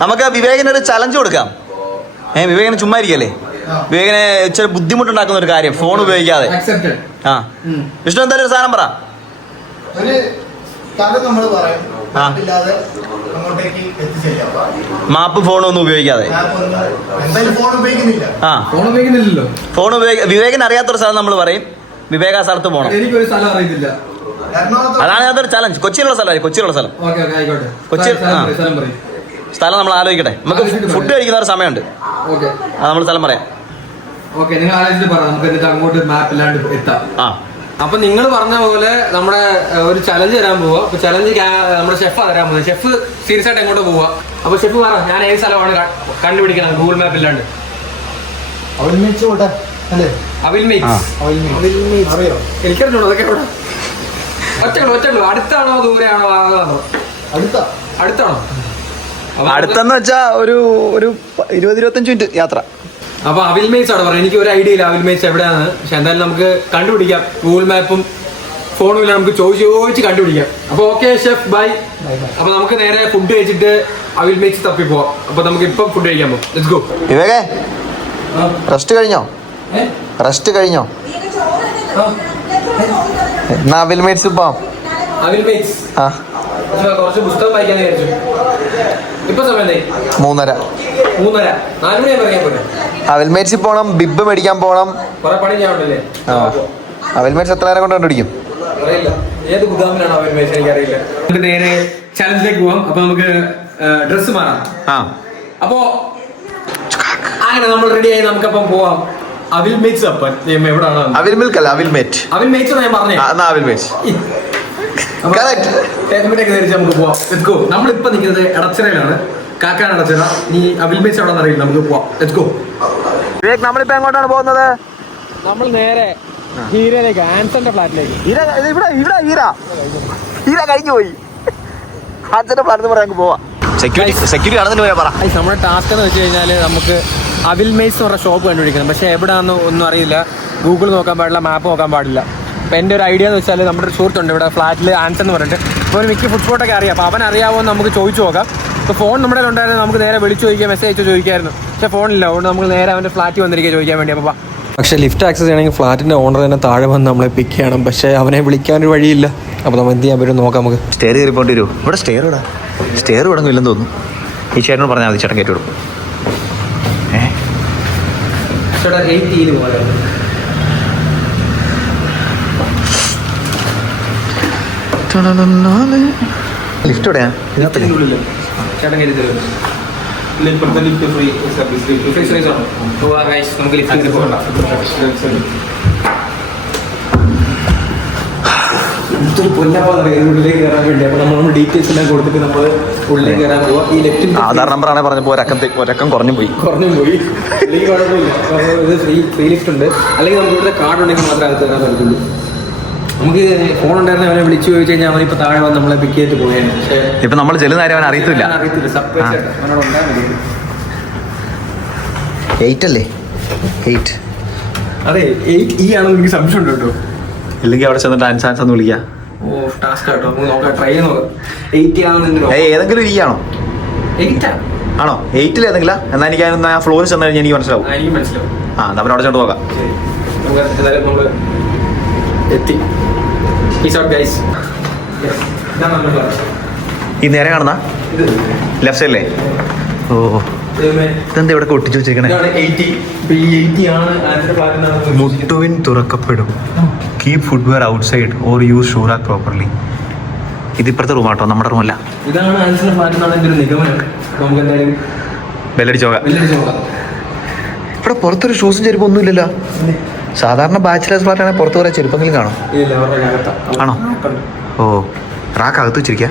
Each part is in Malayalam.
നമുക്ക് വിവേകിനൊരു ചലഞ്ച് കൊടുക്കാം. വിവേകിന് ചുമ്മാ ഇരിക്കല്ലേ, വിവേകിനെ ഇച്ചിരി ബുദ്ധിമുട്ടുണ്ടാക്കുന്ന ഒരു കാര്യം, ഫോൺ ഉപയോഗിക്കാതെ. ആ വിഷ്ണു എന്തായാലും ഒരു സാധനം പറ. മാപ്പ് ഫോണൊന്നും ഉപയോഗിക്കാതെ. ആ ഫോൺ വിവേകിന് അറിയാത്തൊരു സ്ഥലം നമ്മൾ പറയും, വിവേക ആ സ്ഥലത്ത് പോകണം. അതാണ് അതൊരു ചലഞ്ച്. കൊച്ചിയിലുള്ള സ്ഥലം, കൊച്ചിയിലുള്ള സ്ഥലം. കൊച്ചി സ്ഥലം നമ്മൾ ആലോചിക്കട്ടെ. നമുക്ക് ഫുഡ് കഴിക്കുന്ന ഒരു സമയമുണ്ട്, അത് നമ്മൾ സ്ഥലം പറയാം. അപ്പൊ നിങ്ങൾ പറഞ്ഞ പോലെ നമ്മുടെ ഒരു ചലഞ്ച് തരാൻ പോവാ. അപ്പൊ ചലഞ്ച് നമ്മുടെ ഷെഫ് തരാൻ പോകുന്നത്. ഷെഫ് സീരിയസ് ആയിട്ട് എങ്ങോട്ട് പോവാ? അപ്പൊ ഷെഫ് പറ, ഞാൻ ഏത് സ്ഥലമാണ് കണ്ടുപിടിക്കണം ഗൂഗിൾ മാപ്പ് ഇല്ലാണ്ട്? എനിക്കറിഞ്ഞോളൂ അതൊക്കെ. എവിടെ ഒറ്റ അടുത്താണോ ദൂരെയാണോ? അടുത്താണോ? അടുത്തെന്ന് വെച്ചാ ഒരു 20-25 മിനിറ്റ് യാത്ര. അപ്പൊ അവിൽ മേറ്റ്സ് അവിടെ പറയാം. എനിക്ക് ഒരു ഐഡിയ ഇല്ല അവിൽ മേറ്റ്സ് എവിടെയാണ്. പക്ഷെ എന്തായാലും നമുക്ക് കണ്ടുപിടിക്കാം. ഗൂഗിൾ മാപ്പും ഫോണും ഇല്ല, നമുക്ക് ചോദിച്ച് കണ്ടുപിടിക്കാം. അപ്പൊ ഓക്കെ ഷെഫ്, ബൈ. അപ്പൊ നമുക്ക് നേരെ ഫുഡ് കഴിച്ചിട്ട് അവിൽ മേറ്റ്സ് തപ്പി പോവാം. അപ്പൊ നമുക്ക് ഇപ്പം ഫുഡ് കഴിക്കാൻ പോകാം. Let's go. വിവേകേ, റെസ്റ്റ് കഴിഞ്ഞോ? റെസ്റ്റ് കഴിഞ്ഞോ? എന്നാ അവിൽ മേറ്റ്സ് പോവാം. അവിൽ മേറ്റ്സ് കുറച്ച് പുസ്തകം വായിക്കാൻ വിചാരിച്ചു. ഇപ്പൊ സമയം 3:30. 4 മണിയാകുമ്പോൾ ഇറങ്ങിയാൽ പോലെ. അവിൽമേറ്റ്സിൽ പോണം, ബിബ് മേടിക്കാൻ പോണം. കുറെ പണി ചെയ്യാനുണ്ടല്ലേ? അവിൽമേറ്റ്സ് എത്ര നേരം കൊണ്ട് കണ്ടുപിടിക്കും? അറിയില്ല, ഏത് ഗുദാമിലാണ് അവിൽമേറ്റ്സ് എനിക്കറിയില്ല. നമുക്ക് നേരെ ചലഞ്ചിലേക്ക് പോവാം. അപ്പൊ നമുക്ക് ഡ്രസ് മാറാം. അപ്പോ അങ്ങനെ നമ്മൾ റെഡി ആയി, നമുക്കപ്പം പോവാം. അവിൽ മേറ്റ്സ് അപ്പം എവിടെയാണ്? അവിൽ മിൽക്ക് അല്ല, അവിൽ മേറ്റ്. അവിൽ മേറ്റ്സ് ഞാൻ പറഞ്ഞേ. അവിൽ മേറ്റ്സ് നമുക്ക് പോവാം. Let's go. നമ്മളിപ്പോ നിൽക്കുന്നത് എടച്ചിറയിലാണ്, കാക്കാൻ അടച്ചിറ. നീ അവിൽ മേറ്റ്സ് എവിടെ അറിയില്ല, നമുക്ക് പോവാം. Let's go. നമ്മളിപ്പോ എങ്ങോട്ടാണ് പോകുന്നത്? നമ്മൾ നേരെ ഹീരയിലേക്ക്, ആൻസന്റെ ഫ്ലാറ്റിലേക്ക്. ഹീര കഴിഞ്ഞു പോയി. ആൻസന്റെ ഫ്ലാറ്റ് പറയാൻ പോവാ. സെക്യൂരിറ്റി ആണെന്ന് പറയാ. നമ്മുടെ ടാസ്ക് എന്ന് വെച്ച് കഴിഞ്ഞാൽ നമുക്ക് അവിൽ മേറ്റ്സ് എന്ന് പറഞ്ഞ ഷോപ്പ് കണ്ടുപിടിക്കണം. പക്ഷെ എവിടെയാണെന്ന് ഒന്നും അറിയില്ല. ഗൂഗിൾ നോക്കാൻ പാടില്ല, മാപ്പ് നോക്കാൻ പാടില്ല. അപ്പോൾ എൻ്റെ ഒരു ഐഡിയ എന്ന് വെച്ചാൽ നമ്മുടെ ഒരു സുഹൃത്തുണ്ട് ഇവിടെ ഫ്ലാറ്റിൽ, ആൻസൺ എന്ന് പറഞ്ഞിട്ട്. അപ്പോൾ ഒരു മിക്ക ഫുഡ് സ്പോട്ടൊക്കെ അറിയാം. അപ്പോൾ അവൻ അറിയാമോ നമുക്ക് ചോദിച്ചു നോക്കാം. ഇപ്പോൾ ഫോൺ നമ്മുടെ ഉണ്ടായിരുന്നു, നമുക്ക് നേരെ വിളിച്ചു ചോദിക്കാം, മെസ്സേജ് അയച്ചു ചോദിക്കായിരുന്നു. പക്ഷേ ഫോണില്ല, അതുകൊണ്ട് നമുക്ക് നേരെ അവൻ്റെ ഫ്ലാറ്റിൽ വന്നിരിക്കുക ചോദിക്കാൻ വേണ്ടി. അപ്പോൾ പക്ഷേ ലിഫ്റ്റ് ആക്സസ് ചെയ്യണമെങ്കിൽ ഫ്ലാറ്റിൻ്റെ ഓണർ തന്നെ താഴെ വന്ന് നമ്മളെ പിക്ക് ചെയ്യണം. പക്ഷേ അവനെ വിളിക്കാനൊരു വഴിയില്ല. അപ്പോൾ നമ്മൾ എന്ത് ചെയ്യാൻ പറ്റും നോക്കാം. നമുക്ക് സ്റ്റെയർ കയറി പോകേണ്ടി വരുമോ? ഇവിടെ സ്റ്റെയർ ഇവിടെ ഇല്ലെന്ന് തോന്നുന്നു. ഈ ചേട്ടനോട് പറഞ്ഞാൽ മതി, ചേട്ടൻ കയറ്റി കൊടുക്കും. ലിഫ്റ്റ് എവിടെയാ? ഉള്ളിലേക്ക് കയറാൻ വേണ്ടി. അപ്പോൾ നമ്മൾ ഡീറ്റെയിൽസ് എല്ലാം കൊടുത്തിട്ട് നമ്മൾ ഉള്ളിലേക്ക് കയറാൻ പോവാം. ഈ ലെഫ്റ്റിൽ ആധാർ നമ്പറാണ് പറഞ്ഞപ്പോൾ ഒരക്കം കുറഞ്ഞു പോയി. അല്ലെങ്കിൽ കുഴപ്പമില്ല, ഫ്രീ ലിഫ്റ്റ് ഉണ്ട്. അല്ലെങ്കിൽ നമുക്ക് ഇവിടെ കാർഡ് ഉണ്ടെങ്കിൽ മാത്രമേ അത് കയറാൻ പറ്റുള്ളൂ. നമുക്ക് ഫോൺ ഉണ്ടായിരുന്ന അവനെ വിളിച്ചു ചോദിച്ചു കഴിഞ്ഞാൽ അവനിപ്പോൾ താഴെ വന്ന് നമ്മളെ പിക്ക് ചെയ്തിട്ട് പോയാണ്. പക്ഷേ ഇപ്പം നമ്മൾ ചെല്ലുന്ന കാര്യം അവൻ അറിയത്തില്ല. സർപ്രൈസ് അവനോട് ഉണ്ടായാൽ മതി. 8 അല്ലേ? 8. അതെ, 8E ആണെന്ന് എനിക്ക് സംശയം ഉണ്ട് കേട്ടോ. ഇല്ലെങ്കിൽ അവിടെ ചെന്നിട്ട് ആൻസാൻസ് ഒന്ന് വിളിക്കാം. ടാസ്ക് കേട്ടോ, നോക്കാം, ട്രൈ ചെയ്ത് നോക്കാം. 8 ആണെന്ന് ഏതെങ്കിലും ഒരു ആണോ? 8 ആണോ? 8 ഏതെങ്കിലും? എന്നാൽ എനിക്ക് ആ ഫ്ലോറിൽ ചെന്ന് കഴിഞ്ഞാൽ എനിക്ക് മനസ്സിലാവും. എനിക്ക് മനസ്സിലാവും. നമ്മൾ അവിടെ ചെന്ന് നോക്കാം. എന്തായാലും നമ്മൾ എത്തി. ഈ നേരെ കാണുന്ന ലെഫ്റ്റ് സൈഡിലേ? ഓ, ഇതെന്താ ഇവിടെ ഒട്ടിച്ചു വെച്ചിരിക്കണേ? മുട്ടുവിൻ തുറക്കപ്പെടും. Keep footwear outside or use shoe rack properly. ഇതിപ്പുറത്തെ റൂമാട്ടോ, നമ്മുടെ റൂമല്ല. ഇതാണ് ആൻസറിന്റെ ഫ്ലാറ്റ് എന്നാണ് എൻ്റെ ഒരു നിഗമനം. നമുക്ക് എന്തായാലും ബെല്ലടിച്ച് നോക്കാം. ഇവിടെ പുറത്തൊരു ഷൂസും ചെരുപ്പും ഒന്നും ഇല്ലല്ലോ. സാധാരണ ബാച്ചിലേഴ്സ് ഫ്ലാറ്റ് ആണെങ്കിൽ പുറത്ത് കുറേ ചെരുപ്പെങ്കിലും കാണും. ആണോ? ഓ, റാക്ക് അകത്ത് വെച്ചിരിക്കുക.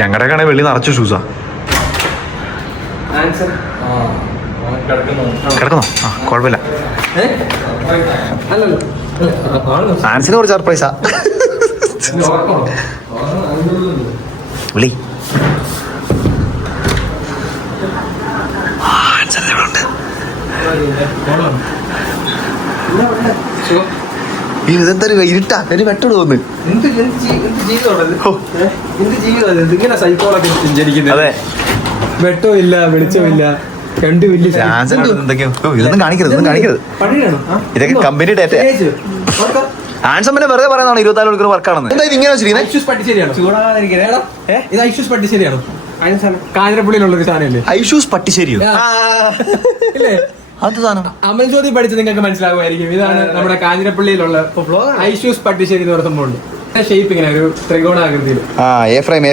ഞങ്ങളുടെ ആണെങ്കിൽ വെള്ളി നിറച്ച ഷൂസാ. കിടക്കുന്നോ? ആ, കുഴപ്പമില്ല. ആൻസിന് കുറച്ച് സർപ്രൈസാ. വിളി. ഇതെന്താ ഇരുട്ടാ? ഒരു വെട്ടോട് തോന്നുന്നു. ഇങ്ങനെ സൈക്കോളൊക്കെ ജനിക്കുന്നത്. അതെ, വെട്ടോ ഇല്ല വെളിച്ചമില്ല, രണ്ട് വലിയ എന്തൊക്കെയോ ഇതൊന്നും കാണിക്കരുത്. ഇതൊക്കെ കമ്പനി ഡേറ്റ. ആൻസം പിന്നെ വെറുതെ പറയുന്നതാണ് 24 മണിക്കൂർ വർക്കാണെന്ന്. എന്താ ഇത് ഇങ്ങനെ പട്ടിശ്ശേരിയാണോ? കാഞ്ഞിരപ്പള്ളിയിലുള്ള ഒരു സാധനമല്ലേ ഐഷൂസ് പട്ടിശ്ശേരിയോ? ഇല്ലേ? അത് സാധനം അമൽ ജ്യോതി പഠിച്ച് നിങ്ങൾക്ക് മനസ്സിലാകുമായിരിക്കും. ഇതാണ് നമ്മുടെ കാഞ്ഞിരപ്പള്ളിയിലുള്ള ഐഷൂസ് പട്ടിശ്ശേരി എന്ന് പറയുന്ന സംഭവമുണ്ട്. ഷേപ്പ് ഇങ്ങനെ ഒരു ത്രികോണാകൃതിയിൽ എ ഫ്രെയിം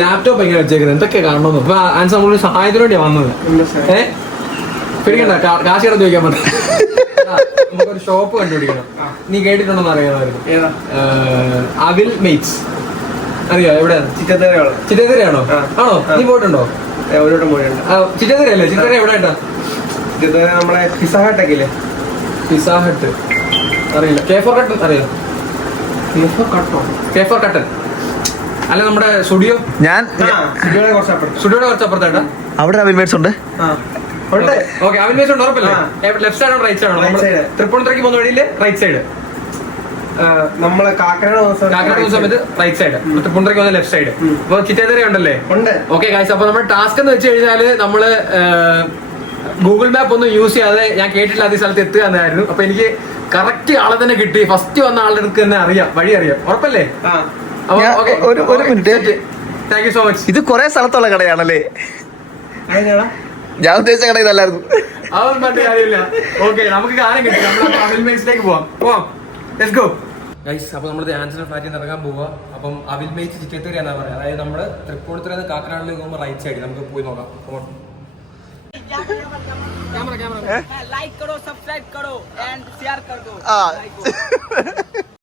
ലാപ്ടോപ്പ് എങ്ങനെ വെച്ചേക്കുന്നത് എന്തൊക്കെ കാണണമെന്ന്. അപ്പൊ ആൻസർ നമ്മളൊരു സഹായത്തിന് വേണ്ടിയാണ് വന്നത്. പിടിക്കണ്ട, കാശ് കിടന്ന് ചോദിക്കാൻ പറ്റും. നമുക്കൊരു ഷോപ്പ് കണ്ടുപിടിക്കണം. നീ കേട്ടിട്ടുണ്ടെന്ന് അറിയാമായിരുന്നു. അവിൽ മെയ്റ്റ്സ് അറിയോ? എവിടെയാണ്? ചിറ്റത്തരയാണോ? ആണോ? നീ പോയിട്ടുണ്ടോ? ചിറ്റത്തര അല്ലേ? ചിറ്റത്തര എവിടെ ആയിട്ടാ? നമ്മളെ പിസ്സ ഹട്ടൊക്കെ ഇല്ലേ? പിസ്സ ഹട്ട് അറിയില്ല. K4 കട്ടൻ അറിയോ? K4 കട്ടൻ അല്ല, നമ്മുടെ സ്റ്റുഡിയോ. ഞാൻ സ്റ്റുഡിയോയുടെ കുറച്ച് അപ്പുറത്തായിട്ടാ. അവിടെ അവിൽമേറ്റ്സ് ഉണ്ട്. ഓക്കെ, അവിൽമേറ്റ്സ് ഉണ്ട്. ഉറപ്പല്ലേ? Left സൈഡാണോ right സൈഡാണോ? തൃപ്പൂണിത്തുറയ്ക്ക് പോകുന്ന വഴിയില് റൈറ്റ് സൈഡ്. നമ്മള് കാക്കനാട് സമയത്ത് റൈറ്റ് സൈഡ്, തൃപ്പൂണിത്തുറയ്ക്ക് പോകുന്ന ലെഫ്റ്റ് സൈഡ്. അപ്പൊ ചിറ്റേതര ഉണ്ടല്ലേ? ഓക്കെ ഗൈസ്, അപ്പൊ നമ്മുടെ ടാസ്ക് എന്ന് വെച്ച് കഴിഞ്ഞാല് നമ്മള് ഗൂഗിൾ മാപ്പ് ഒന്നും യൂസ് ചെയ്യാതെ ഞാൻ കേട്ടിട്ടില്ലാത്ത സ്ഥലത്ത് എത്തുക എന്നായിരുന്നു. അപ്പൊ എനിക്ക് കറക്റ്റ് ആളെ തന്നെ കിട്ടി. ഫസ്റ്റ് വന്ന ആളുടെ അടുത്ത് തന്നെ അറിയാം, വഴി അറിയാം. ഉറപ്പല്ലേ? ഒരു minute. Thank you so much. ഇത് കുറെ സ്ഥലത്തുള്ള കടയാണല്ലേ? ഞാൻ ഉദ്ദേശിച്ച കട ഇതല്ലായിരുന്നു. അതൊന്നും പറഞ്ഞ കാര്യമില്ല. ഓക്കെ, നമുക്ക് കാര്യം കിട്ടി. നമ്മൾ അവിൽമേറ്റ്സിലേക്ക് പോവാം. Let's go guys. അപ്പൊ നമ്മൾ ആൻസർ ഫ്ലാറ്റിൽ നിന്ന് ഇറങ്ങാൻ പോവാ. അപ്പം അവിൽമേറ്റ്സ് ചിക്കത്തൂരി എന്നാ പറയാ. അതായത് നമ്മള് തൃപ്പൂണിത്തുറ കാക്കനാടിലേക്ക് പോകുമ്പോൾ റൈറ്റ് സൈഡ്. നമുക്ക് പോയി നോക്കാം. लाइक करो, सब्सक्राइब करो एंड शेयर कर दो।